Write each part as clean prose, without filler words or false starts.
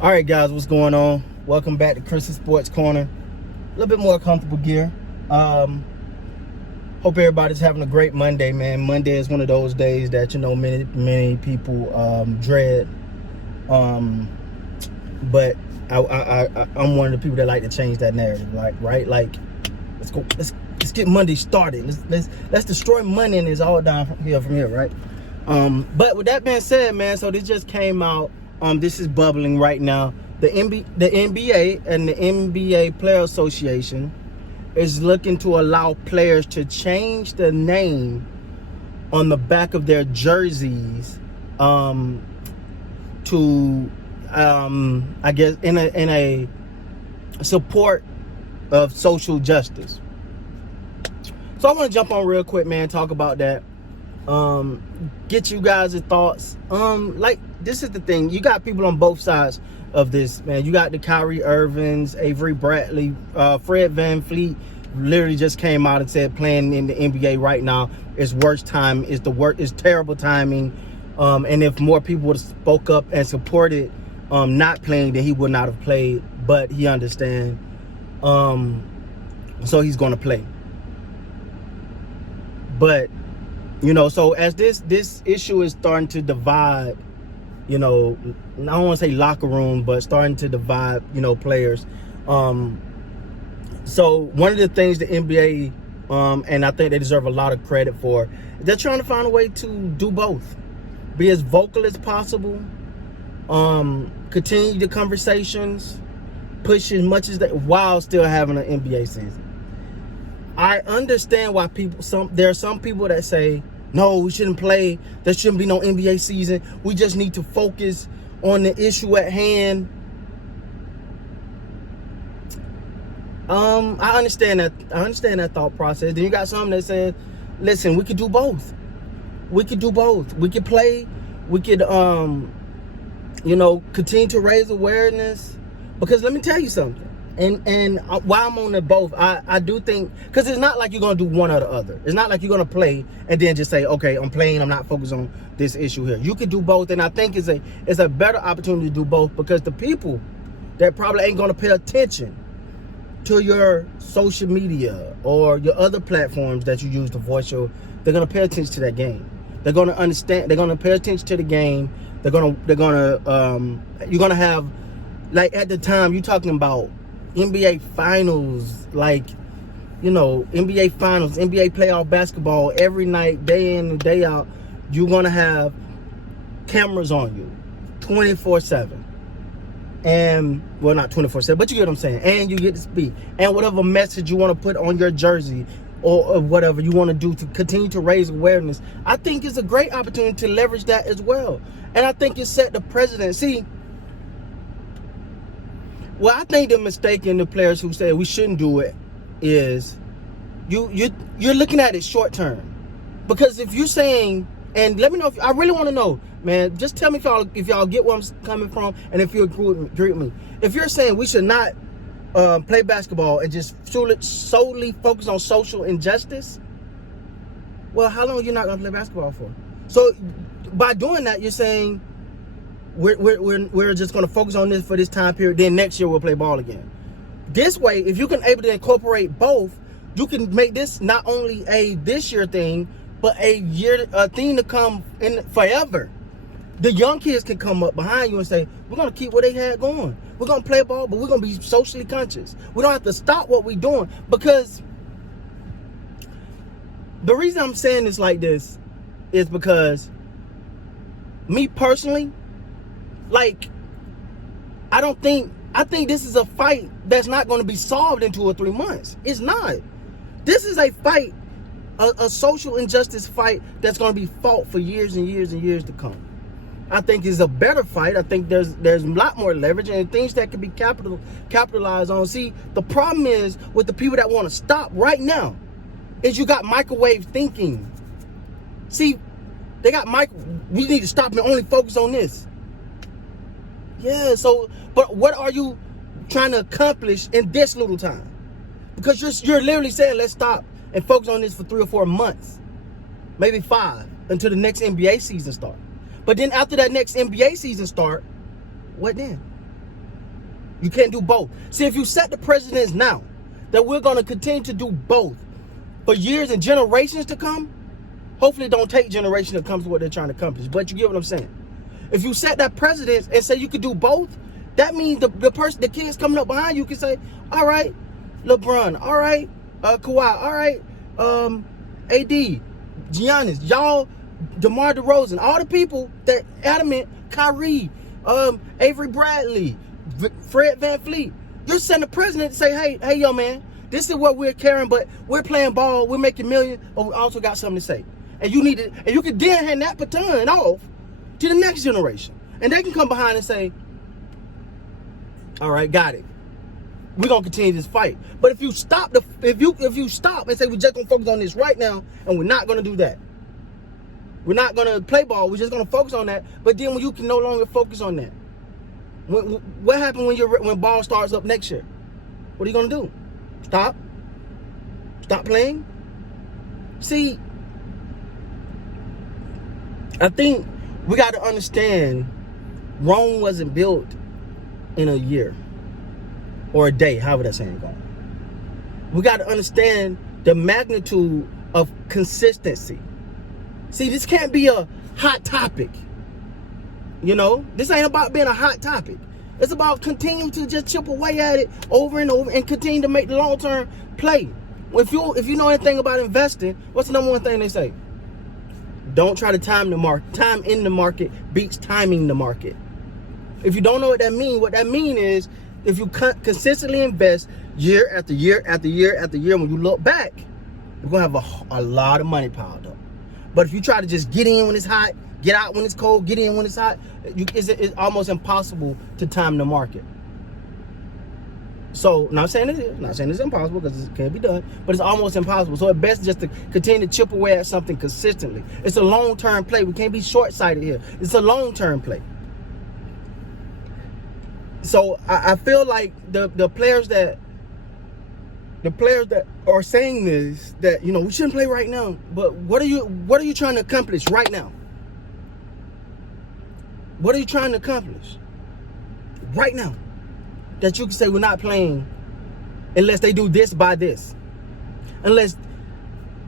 All right, guys, what's going on? Welcome back to Chris's Sports Corner. A little bit more comfortable gear. Hope everybody's having a great Monday, man. Monday is one of those days that many people dread. But I'm one of the people that like to change that narrative, like let's go, let's get Monday started. Let's destroy Monday and it's all down from here, right? But with that being said, man, so this just came out. This is bubbling right now. The NBA and the NBA Player Association is looking to allow players to change the name on the back of their jerseys to I guess in a support of social justice. So I want to jump on real quick, man, talk about that. Get you guys' thoughts. Like, this is the thing. You got people on both sides of this, man. You got the Kyrie Irvings, Avery Bradley, Fred VanVleet literally just came out and said playing in the NBA right now is terrible timing. And if more people would have spoke up and supported not playing, then he would not have played. But he understands. So he's going to play. But so as this issue is starting to divide, I don't want to say locker room, but starting to divide, players. So one of the things the NBA, and I think they deserve a lot of credit for, they're trying to find a way to do both. Be as vocal as possible, continue the conversations, push as much as they, while still having an NBA season. I understand why there are some people that say, no, we shouldn't play. There shouldn't be no NBA season. We just need to focus on the issue at hand. I understand that thought process. Then you got some that said, listen, we could do both. We could play. We could, continue to raise awareness. Because let me tell you something. And while I'm on the both, I do think, because it's not like you're going to do one or the other. It's not like you're going to play and then just say, okay, I'm playing, I'm not focused on this issue here. You could do both, and I think it's a better opportunity to do both, because the people that probably ain't going to pay attention to your social media or your other platforms that you use to voice they're going to pay attention to that game. They're going to understand, they're going to pay attention to the game. You're going to have, like, at the time, you're talking about NBA Finals, NBA Finals, NBA playoff basketball every night, day in and day out. You're going to have cameras on you 24/7. And, well, not 24/7, but you get what I'm saying. And you get to speak. And whatever message you want to put on your jersey or whatever you want to do to continue to raise awareness, I think it's a great opportunity to leverage that as well. And I think it set the precedent. See, well, I think the mistake in the players who say we shouldn't do it is you're looking at it short term. Because if you're saying, and let me know, I really want to know, man, just tell me if y'all get where I'm coming from, and if you agree with me. If you're saying we should not play basketball and just solely focus on social injustice, well, how long are you not going to play basketball for? So by doing that, you're saying we're just going to focus on this for this time period. Then next year we'll play ball again. This way, if you can able to incorporate both, you can make this not only a this year thing, but a thing to come in forever. The young kids can come up behind you and say, we're going to keep what they had going. We're going to play ball, but we're going to be socially conscious. We don't have to stop what we're doing. Because the reason I'm saying this like this is because me personally, I think this is a fight that's not going to be solved in 2 or 3 months. It's not. This is a fight, a social injustice fight that's going to be fought for years and years and years to come. I think it's a better fight. I think there's a lot more leverage and things that can be capitalized on. See, the problem is with the people that want to stop right now is you got microwave thinking. See, they got we need to stop and only focus on this. Yeah, so, but what are you trying to accomplish in this little time? Because you're literally saying, let's stop and focus on this for 3 or 4 months, maybe 5, until the next NBA season starts. But then after that next NBA season start, what then? You can't do both. See, if you set the precedence now that we're going to continue to do both for years and generations to come, hopefully it don't take generations to come to what they're trying to accomplish. But you get what I'm saying. If you set that precedence and say you could do both, that means the kids coming up behind you can say, all right, LeBron, all right, Kawhi, all right, AD, Giannis, y'all, DeMar DeRozan, all the people that adamant, Kyrie, Avery Bradley, Fred VanVleet. You're setting the precedent to say, hey, yo, man, this is what we're carrying, but we're playing ball, we're making millions, but we also got something to say. And you need it, and you can then hand that baton off to the next generation. And they can come behind and say, all right, got it. We're gonna continue this fight. But if you stop if you stop and say we're just gonna focus on this right now, and we're not gonna do that. We're not gonna play ball, we're just gonna focus on that. But then when you can no longer focus on that, what happens when ball starts up next year? What are you gonna do? Stop playing? See, I think we got to understand Rome wasn't built in a year or a day, however that saying goes. We got to understand the magnitude of consistency. See, this can't be a hot topic. You know, this ain't about being a hot topic. It's about continuing to just chip away at it over and over and continue to make the long-term play. If you know anything about investing, what's the number one thing they say? Don't try to time the market. Time in the market beats timing the market. If you don't know what that means is if you consistently invest year after year after year after year, when you look back, you're going to have a lot of money piled up. But if you try to just get in when it's hot, get out when it's cold, get in when it's hot, it's almost impossible to time the market. So, not saying it's impossible because it can't be done, but it's almost impossible. So, it's best just to continue to chip away at something consistently. It's a long-term play. We can't be short-sighted here. It's a long-term play. So, I feel like the players that are saying this, that, you know, we shouldn't play right now, but what are you trying to accomplish right now? What are you trying to accomplish right now that you can say we're not playing unless they do this by this? Unless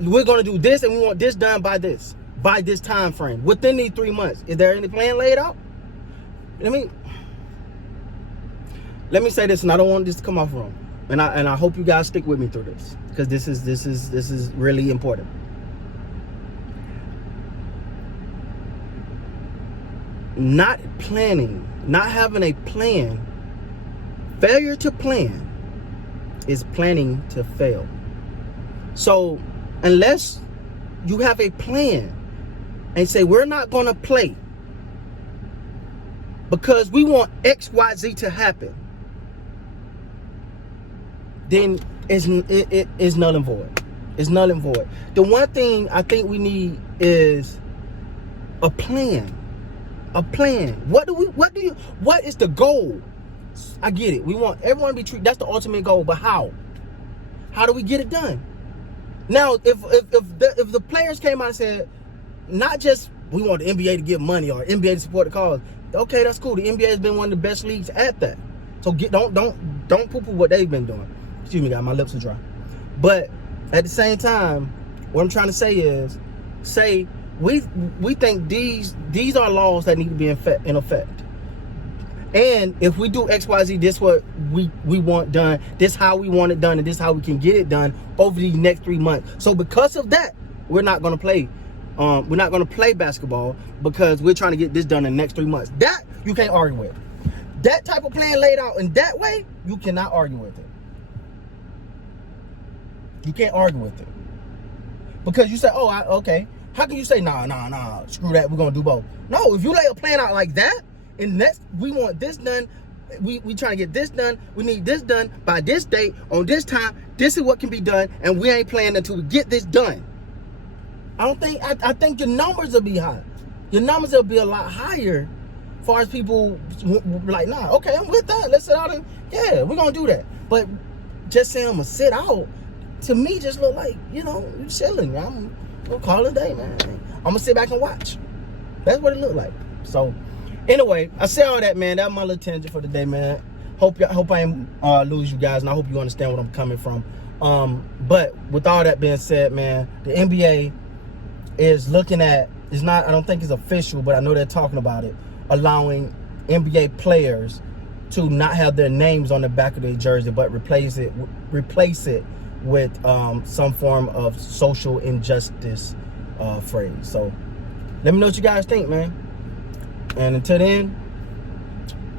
we're going to do this and we want this done by this time frame within these 3 months. Is there any plan laid out? Let me say this, and I don't want this to come off wrong. And I hope you guys stick with me through this, because this is really important. Not planning, not having a plan, failure to plan is planning to fail. So unless you have a plan and say we're not going to play because we want XYZ to happen, then it is null and void. It's null and void. The one thing I think we need is a plan. A plan. What is the goal? I get it. We want everyone to be treated. That's the ultimate goal. But how? How do we get it done? Now, if the players came out and said, not just we want the NBA to give money or NBA to support the cause. Okay, that's cool. The NBA has been one of the best leagues at that. So don't poo-poo what they've been doing. Excuse me, guys. My lips are dry. But at the same time, what I'm trying to say is, we think these are laws that need to be in effect. And if we do XYZ, this what we want done, this how we want it done, and this how we can get it done over these next 3 months. So because of that, we're not going to play. We're not going to play basketball because we're trying to get this done in the next 3 months. That you can't argue with. That type of plan laid out in that way, you cannot argue with it. You can't argue with it. Because you say, okay. How can you say, nah, screw that, we're going to do both? No, if you lay a plan out like that, and we want this done, we trying to get this done, we need this done by this date, on this time, this is what can be done, and we ain't playing until we get this done. I think your numbers will be high. Your numbers will be a lot higher as far as people like, nah, okay, I'm with that. Let's sit out and, yeah, we're going to do that. But just saying I'm going to sit out, to me, just look like, you chilling. I'm going to call it a day, man. I'm going to sit back and watch. That's what it looked like. So, anyway, I say all that, man. That's my little tangent for the day, man. Hope I ain't lose you guys, and I hope you understand where I'm coming from. But with all that being said, man, the NBA is looking at, it's not, I don't think it's official, but I know they're talking about it, allowing NBA players to not have their names on the back of their jersey, but replace it with some form of social injustice phrase. So let me know what you guys think, man. And until then,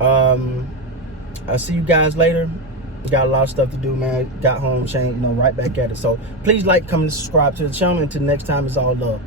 I'll see you guys later. Got a lot of stuff to do, man. Got home, Shane, right back at it. So please like, comment, and subscribe to the channel. Until next time, it's all love.